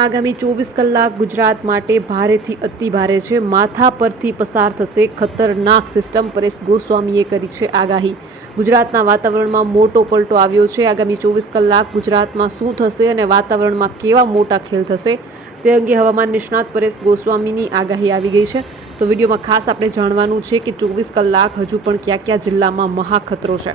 આગામી ચોવીસ કલાક ગુજરાત માટે ભારેથી અતિ ભારે છે. માથા પરથી પસાર થશે ખતરનાક સિસ્ટમ, પરેશ ગોસ્વામીએ કરી છે આગાહી. ગુજરાતના વાતાવરણમાં મોટો પલટો આવ્યો છે. આગામી ચોવીસ કલાક ગુજરાતમાં શું થશે અને વાતાવરણમાં કેવા મોટા ખેલ થશે તે અંગે હવામાન નિષ્ણાત પરેશ ગોસ્વામીની આગાહી આવી ગઈ છે. તો વિડીયોમાં ખાસ આપણે જાણવાનું છે કે ચોવીસ કલાક હજુ પણ કયા કયા જિલ્લામાં મહાખતરો છે.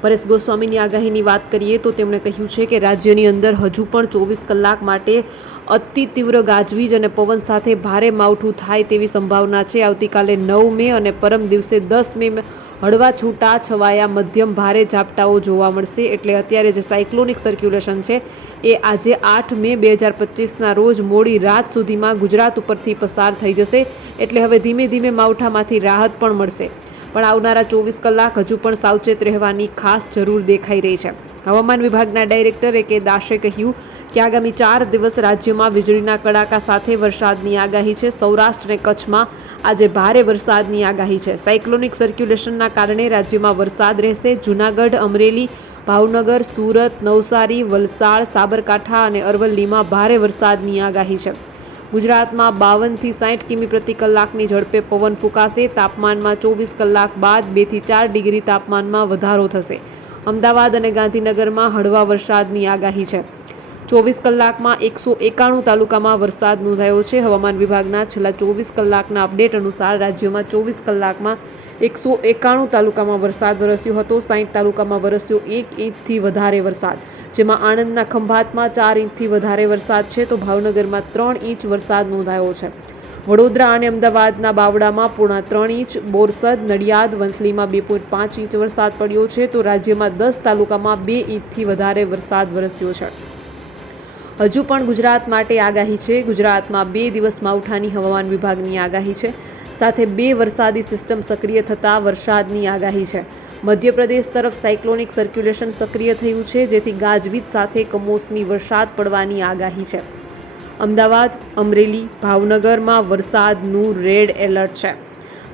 પરેશ ગોસ્વામીની આગાહીની વાત કરીએ તો તેમણે કહ્યું છે કે રાજ્યની અંદર હજુ પણ ચોવીસ કલાક માટે અતિ તીવ્ર ગાજવીજ અને પવન સાથે ભારે માવઠું થાય તેવી સંભાવના છે. આવતીકાલે નવ મે અને પરમ દિવસે દસ મે હળવા છૂટા છવાયા મધ્યમ ભારે ઝાપટાઓ જોવા મળશે. એટલે અત્યારે જે સાયક્લોનિક સર્ક્યુલેશન છે એ આજે આઠ મે બે હજાર પચીસના રોજ મોડી રાત સુધીમાં ગુજરાત ઉપરથી પસાર થઈ જશે. એટલે હવે ધીમે ધીમે માવઠામાંથી રાહત પણ મળશે. પણ આવનારા ચોવીસ કલાક હજુ પણ સાવચેત રહેવાની ખાસ જરૂર દેખાઈ રહી છે. હવામાન વિભાગના ડાયરેક્ટર કે દાસે કહ્યું કે આગામી ચાર દિવસ રાજ્યમાં વીજળીના કડાકા સાથે વરસાદની આગાહી છે. સૌરાષ્ટ્ર અને કચ્છમાં આજે ભારે વરસાદની આગાહી છે. સાયક્લોનિક સર્ક્યુલેશનના કારણે રાજ્યમાં વરસાદ રહેશે. જૂનાગઢ, અમરેલી, ભાવનગર, સુરત, નવસારી, વલસાડ, સાબરકાંઠા અને અરવલ્લીમાં ભારે વરસાદની આગાહી છે. ગુજરાતમાં બાવનથી સાઠ કિમી પ્રતિ કલાકની ઝડપે પવન ફૂંકાશે. તાપમાનમાં ચોવીસ કલાક બાદ બેથી ચાર ડિગ્રી તાપમાનમાં વધારો થશે. અમદાવાદ અને ગાંધીનગરમાં હળવા વરસાદની આગાહી છે. ચોવીસ કલાકમાં એકસો એકાણું તાલુકામાં વરસાદ નોંધાયો છે. હવામાન વિભાગના છેલ્લા ચોવીસ કલાકના અપડેટ અનુસાર રાજ્યમાં ચોવીસ કલાકમાં એકસો એકાણું તાલુકામાં વરસાદ વરસ્યો હતો. સાઠ તાલુકામાં વરસ્યો એક ઇંચથી વધારે વરસાદ. જેમાં આણંદના ખંભાતમાં ચાર ઇંચથી વધારે વરસાદ છે, તો ભાવનગરમાં ત્રણ ઇંચ વરસાદ નોંધાયો છે. વડોદરા અને અમદાવાદના બાવડામાં પૂણા ત્રણ ઇંચ, બોરસદ, નડિયાદ, વંથલીમાં બે પોઈન્ટ પાંચ ઇંચ વરસાદ પડ્યો છે, તો રાજ્યમાં દસ તાલુકામાં બે ઇંચથી વધારે વરસાદ વરસ્યો છે. હજુ પણ ગુજરાત માટે આગાહી છે. ગુજરાતમાં બે દિવસ માવઠાની હવામાન વિભાગની આગાહી છે. સાથે બે વરસાદી સિસ્ટમ સક્રિય થતાં વરસાદની આગાહી છે. મધ્યપ્રદેશ તરફ સાયક્લોનિક સર્ક્યુલેશન સક્રિય થયું છે, જેથી ગાજવીજ સાથે કમોસમી વરસાદ પડવાની આગાહી છે. અમદાવાદ, અમરેલી, ભાવનગરમાં વરસાદનું રેડ એલર્ટ છે.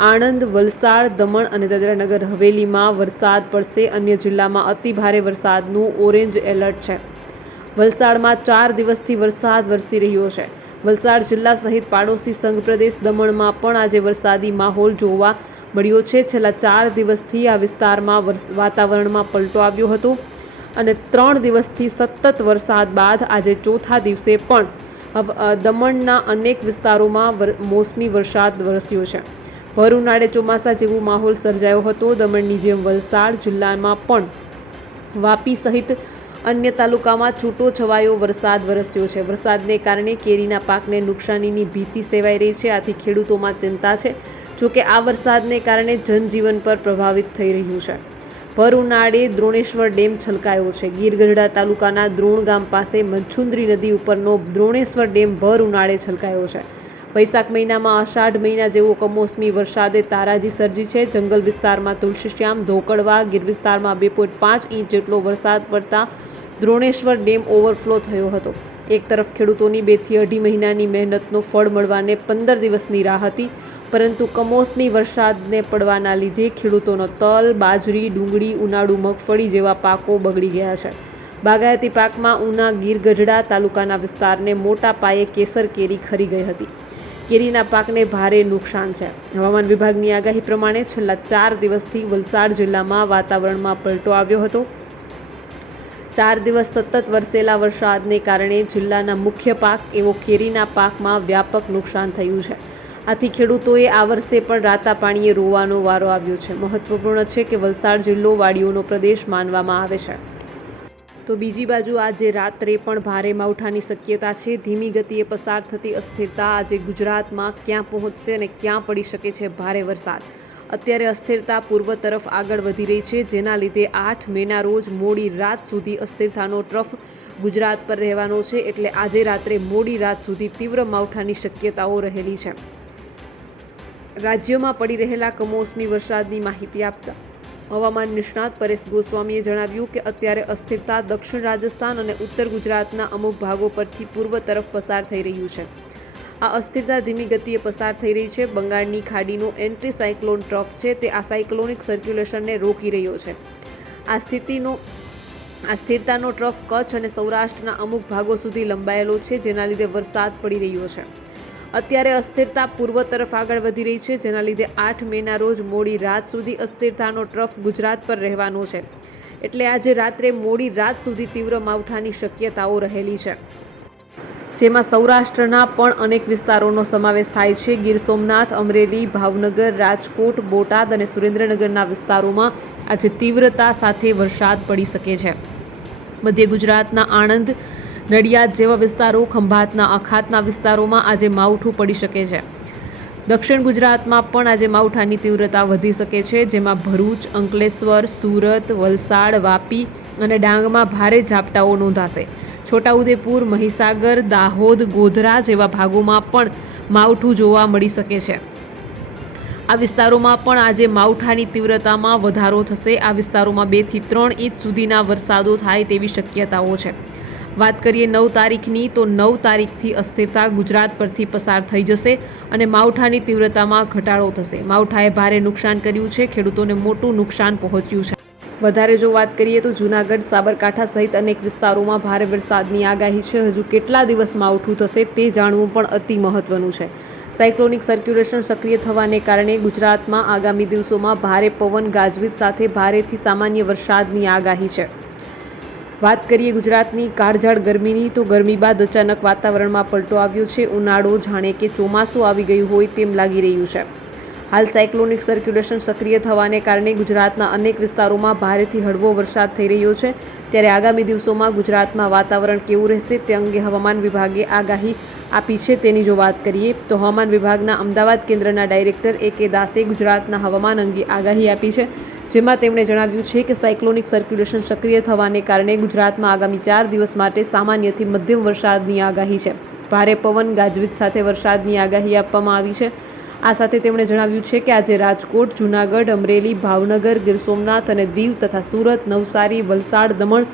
આણંદ, વલસાડ, દમણ અને દાદરાનગર હવેલીમાં વરસાદ પડશે, અન્ય જિલ્લામાં અતિ ભારે વરસાદનું ઓરેન્જ એલર્ટ છે. વલસાડમાં ચાર દિવસથી વરસાદ વરસી રહ્યો છે. વલસાડ જિલ્લા સહિત પાડોશી સંઘ પ્રદેશ દમણમાં પણ આજે વરસાદી માહોલ જોવા મળ્યો છે. છેલ્લા ચાર દિવસથી આ વિસ્તારમાં વાતાવરણમાં પલટો આવ્યો હતો અને ત્રણ દિવસથી સતત વરસાદ બાદ આજે ચોથા દિવસે પણ દમણના અનેક વિસ્તારોમાં મોસમી વરસાદ વરસ્યો છે. ભર ઉનાળે ચોમાસા જેવો માહોલ સર્જાયો હતો. દમણની જેમ વલસાડ જિલ્લામાં પણ વાપી સહિત અન્ય તાલુકામાં છૂટો છવાયો વરસાદ વરસ્યો છે. વરસાદને કારણે કેરીના પાકને નુકસાનીની ભીતિ સેવાઈ રહી છે. આથી ખેડૂતોમાં ચિંતા છે. જોકે આ વરસાદને કારણે જનજીવન પર પ્રભાવિત થઈ રહ્યું છે. ભર ઉનાળે દ્રોણેશ્વર ડેમ છલકાયો છે. ગીર ગઢડા તાલુકાના દ્રોણ ગામ પાસે મચ્છુંદરી નદી ઉપરનો દ્રોણેશ્વર ડેમ ભર ઉનાળે છલકાયો છે. વૈશાખ મહિનામાં અષાઢ મહિના જેવો કમોસમી વરસાદે તારાજી સર્જી છે. જંગલ વિસ્તારમાં તુલસીશ્યામ, ધોકડવા ગીર વિસ્તારમાં બે પોઈન્ટ પાંચ ઇંચ જેટલો વરસાદ પડતા દ્રોણેશ્વર ડેમ ઓવરફ્લો થયો હતો. એક તરફ ખેડૂતોની બેથી અઢી મહિનાની મહેનતનો ફળ મળવાને પંદર દિવસની રાહ હતી. પરંતુ કમોસમી વરસાદને પડવાના લીધે ખેડૂતોનો તલ, બાજરી, ડુંગળી, ઉનાળુ મગફળી જેવા પાકો બગડી ગયા છે. બાગાયતી પાકમાં ઉના ગીર ગઢડા તાલુકાના વિસ્તારને મોટા પાયે કેસર કેરી ખરી ગઈ હતી. કેરીના પાકને ભારે નુકસાન છે. હવામાન વિભાગની આગાહી પ્રમાણે છેલ્લા ચાર દિવસથી વલસાડ જિલ્લામાં વાતાવરણમાં પલટો આવ્યો હતો. ચાર દિવસ સતત વરસેલા વરસાદને કારણે જિલ્લાના મુખ્ય પાક એવો કેરીના પાકમાં વ્યાપક નુકસાન થયું છે. આથી ખેડૂતોએ આ વર્ષે પણ રાતા પાણીએ રોવાનો વારો આવ્યો છે. મહત્વપૂર્ણ છે કે વલસાડ જિલ્લો વાડીઓનો પ્રદેશ માનવામાં આવે છે. તો બીજી બાજુ આજે રાત્રે પણ ભારે માવઠાની શક્યતા છે. ધીમી ગતિએ પસાર થતી અસ્થિરતા આજે ગુજરાતમાં ક્યાં પહોંચશે અને ક્યાં પડી શકે છે ભારે વરસાદ? અત્યારે અસ્થિરતા પૂર્વ તરફ આગળ વધી રહી છે, જેના લીધે આઠ મેના રોજ મોડી રાત સુધી અસ્થિરતાનો ટ્રફ ગુજરાત પર રહેવાનો છે. એટલે આજે રાત્રે મોડી રાત સુધી તીવ્ર માવઠાની શક્યતાઓ રહેલી છે. રાજ્યમાં પડી રહેલા કમોસમી વરસાદની માહિતી આપતા હવામાન નિષ્ણાત પરેશ ગોસ્વામીએ જણાવ્યું કે અત્યારે અસ્થિરતા દક્ષિણ રાજસ્થાન અને ઉત્તર ગુજરાતના અમુક ભાગો પરથી પૂર્વ તરફ પસાર થઈ રહ્યું છે. આ અસ્થિરતા ધીમી ગતિએ પસાર થઈ રહી છે. બંગાળની ખાડીનો એન્ટ્રી સાયક્લોન ટ્રફ છે. તે આ સાયક્લોનિક સર્ક્યુલેશનને રોકી રહ્યો છે. આ સ્થિતિનો, આ સ્થિરતાનો ટ્રફ કચ્છ અને સૌરાષ્ટ્રના અમુક ભાગો સુધી લંબાયેલો છે, જેના લીધે વરસાદ પડી રહ્યો છે. અત્યારે અસ્થિરતા પૂર્વ તરફ આગળ વધી રહી છે, જેના લીધે આઠ મેના રોજ મોડી રાત સુધી અસ્થિરતાનો ટ્રફ ગુજરાત પર રહેવાનો છે. એટલે આજે રાત્રે મોડી રાત સુધી તીવ્ર માવઠાની શક્યતાઓ રહેલી છે. જેમાં સૌરાષ્ટ્રના પણ અનેક વિસ્તારોનો સમાવેશ થાય છે. ગીર સોમનાથ, અમરેલી, ભાવનગર, રાજકોટ, બોટાદ અને સુરેન્દ્રનગરના વિસ્તારોમાં આજે તીવ્રતા સાથે વરસાદ પડી શકે છે. મધ્ય ગુજરાતના આણંદ નડિયાદ જેવા વિસ્તારો, ખંભાતના અખાતના વિસ્તારોમાં આજે માવઠું પડી શકે છે. દક્ષિણ ગુજરાતમાં પણ આજે માવઠાની તીવ્રતા વધી શકે છે, જેમાં ભરૂચ, અંકલેશ્વર, સુરત, વલસાડ, વાપી અને ડાંગમાં ભારે ઝાપટાઓ નોંધાશે. છોટાઉદેપુર, મહીસાગર, દાહોદ, ગોધરા જેવા ભાગોમાં પણ માવઠું જોવા મળી શકે છે. આ વિસ્તારોમાં પણ આજે માવઠાની તીવ્રતામાં વધારો થશે. આ વિસ્તારોમાં બેથી ત્રણ ઇંચ સુધીના વરસાદો થાય તેવી શક્યતાઓ છે. વાત કરીએ નવ તારીખની, તો નવ તારીખથી અસ્થિરતા ગુજરાત પરથી પસાર થઈ જશે અને માવઠાની તીવ્રતામાં ઘટાડો થશે. માવઠાએ ભારે નુકસાન કર્યું છે, ખેડૂતોને મોટું નુકસાન પહોંચ્યું છે. વધારે જો વાત કરીએ તો જૂનાગઢ, સાબરકાંઠા સહિત અનેક વિસ્તારોમાં ભારે વરસાદની આગાહી છે. હજુ કેટલા દિવસ માવઠું થશે તે જાણવું પણ અતિ મહત્વનું છે. સાયક્લોનિક સર્ક્યુલેશન સક્રિય થવાને કારણે ગુજરાતમાં આગામી દિવસોમાં ભારે પવન ગાજવીજ સાથે ભારેથી સામાન્ય વરસાદની આગાહી છે. વાત કરીએ ગુજરાતની કાળઝાળ ગરમીની, તો ગરમી બાદ અચાનક વાતાવરણમાં પલટો આવ્યો છે. ઉનાળો જાણે કે ચોમાસું આવી ગયું હોય તેમ લાગી રહ્યું છે. હાલ સાયક્લોનિક સર્ક્યુલેશન સક્રિય થવાને કારણે ગુજરાતના અનેક વિસ્તારોમાં ભારેથી હળવો વરસાદ થઈ રહ્યો છે. ત્યારે આગામી દિવસોમાં ગુજરાતમાં વાતાવરણ કેવું રહેશે તે અંગે હવામાન વિભાગે આગાહી આપી છે તેની જો વાત કરીએ, તો હવામાન વિભાગના અમદાવાદ કેન્દ્રના ડાયરેક્ટર એ કે દાસે ગુજરાતના હવામાન અંગે આગાહી આપી છે. જેમાં તેમણે જણાવ્યું છે કે સાયક્લોનિક સર્ક્યુલેશન સક્રિય થવાને કારણે ગુજરાતમાં આગામી ચાર દિવસ માટે સામાન્યથી મધ્યમ વરસાદની આગાહી છે. ભારે પવન ગાજવીજ સાથે વરસાદની આગાહી આપવામાં આવી છે. આ સાથે તેમણે જણાવ્યું છે કે આજે રાજકોટ, જૂનાગઢ, અમરેલી, ભાવનગર, ગીર સોમનાથ અને દીવ તથા સુરત, નવસારી, વલસાડ, દમણ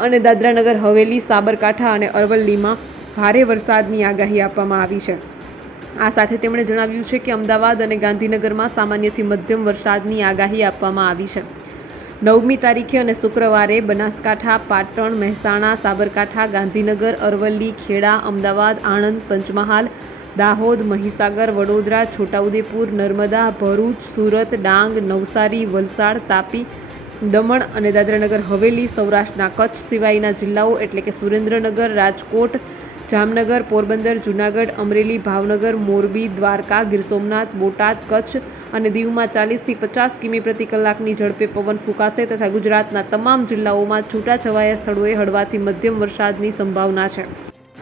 અને દાદરાનગર, હવેલી, સાબરકાંઠા અને અરવલ્લીમાં ભારે વરસાદની આગાહી આપવામાં આવી છે. આ સાથે તેમણે જણાવ્યું છે કે અમદાવાદ અને ગાંધીનગરમાં સામાન્યથી મધ્યમ વરસાદની આગાહી આપવામાં આવી છે. નવમી તારીખે અને શુક્રવારે બનાસકાંઠા, પાટણ, મહેસાણા, સાબરકાંઠા, ગાંધીનગર, અરવલ્લી, ખેડા, અમદાવાદ, આણંદ, પંચમહાલ, દાહોદ, મહીસાગર, વડોદરા, છોટાઉદેપુર, નર્મદા, ભરૂચ, સુરત, ડાંગ, નવસારી, વલસાડ, તાપી, દમણ અને દાદરાનગર હવેલી, સૌરાષ્ટ્રના કચ્છ સિવાયના જિલ્લાઓ એટલે કે સુરેન્દ્રનગર, રાજકોટ જામનગર, પોરબંદર, જૂનાગઢ, અમરેલી, ભાવનગર, મોરબી, દ્વારકા, ગીર સોમનાથ, બોટાદ, કચ્છ અને દીવમાં ચાલીસથી પચાસ કિમી પ્રતિ કલાકની ઝડપે પવન ફૂંકાશે તથા ગુજરાતના તમામ જિલ્લાઓમાં છૂટાછવાયા સ્થળોએ હળવાથી મધ્યમ વરસાદની સંભાવના છે.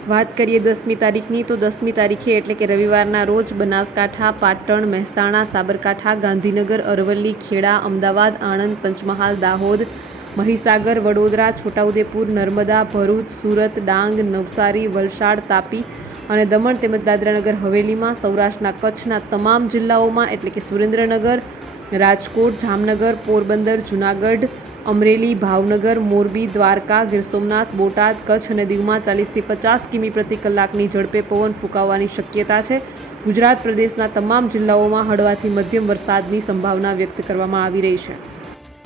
વાત કરીએ દસમી તારીખની, તો દસમી તારીખે એટલે કે રવિવારના રોજ બનાસકાંઠા, પાટણ, મહેસાણા, સાબરકાંઠા, ગાંધીનગર, અરવલ્લી, ખેડા, અમદાવાદ, આણંદ, પંચમહાલ, દાહોદ મહીસાગર, વડોદરા, છોટાઉદેપુર, નર્મદા, ભરૂચ, સુરત, ડાંગ, નવસારી, વલસાડ, તાપી અને દમણ તેમજ દાદરાનગર હવેલીમાં, સૌરાષ્ટ્રના કચ્છના તમામ જિલ્લાઓમાં એટલે કે સુરેન્દ્રનગર, રાજકોટ, જામનગર, પોરબંદર, જૂનાગઢ, અમરેલી, ભાવનગર, મોરબી, દ્વારકા, ગીર સોમનાથ, બોટાદ, કચ્છ અને દીવમાં ચાલીસથી પચાસ કિમી પ્રતિ કલાકની ઝડપે પવન ફૂંકાવાની શક્યતા છે. ગુજરાત પ્રદેશના તમામ જિલ્લાઓમાં હળવાથી મધ્યમ વરસાદની સંભાવના વ્યક્ત કરવામાં આવી રહી છે.